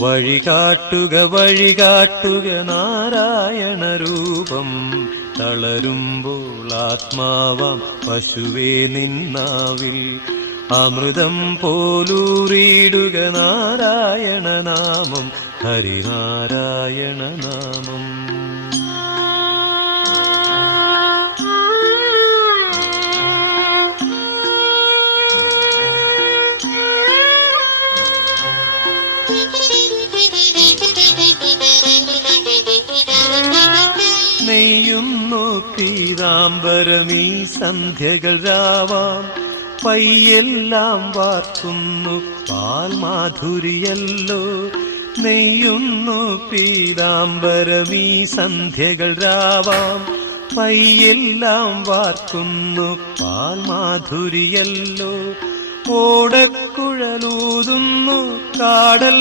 വഴികാട്ടുക വഴികാട്ടുക നാരായണ രൂപം. തളരുമ്പോൾ ആത്മാവാം പശുവേ നിന്നാവിൽ. അമൃതം പോലൂറിയിടുക നാരായണ നാമം ഹരിനാരായണ നാമം. നെയ്യുന്നു പീതാംബരമീ സന്ധ്യകൾ രാവാം. പയ്യെല്ലാം വാർക്കുന്നു പാൽമാധുരിയല്ലോ. നെയ്യുന്നു പീതാംബരമീ സന്ധ്യകൾ രാവാം. പയ്യെല്ലാം വാർക്കുന്നു പാൽമാധുരിയല്ലോ. ഓടക്കുഴലൂതുന്നു കാടൽ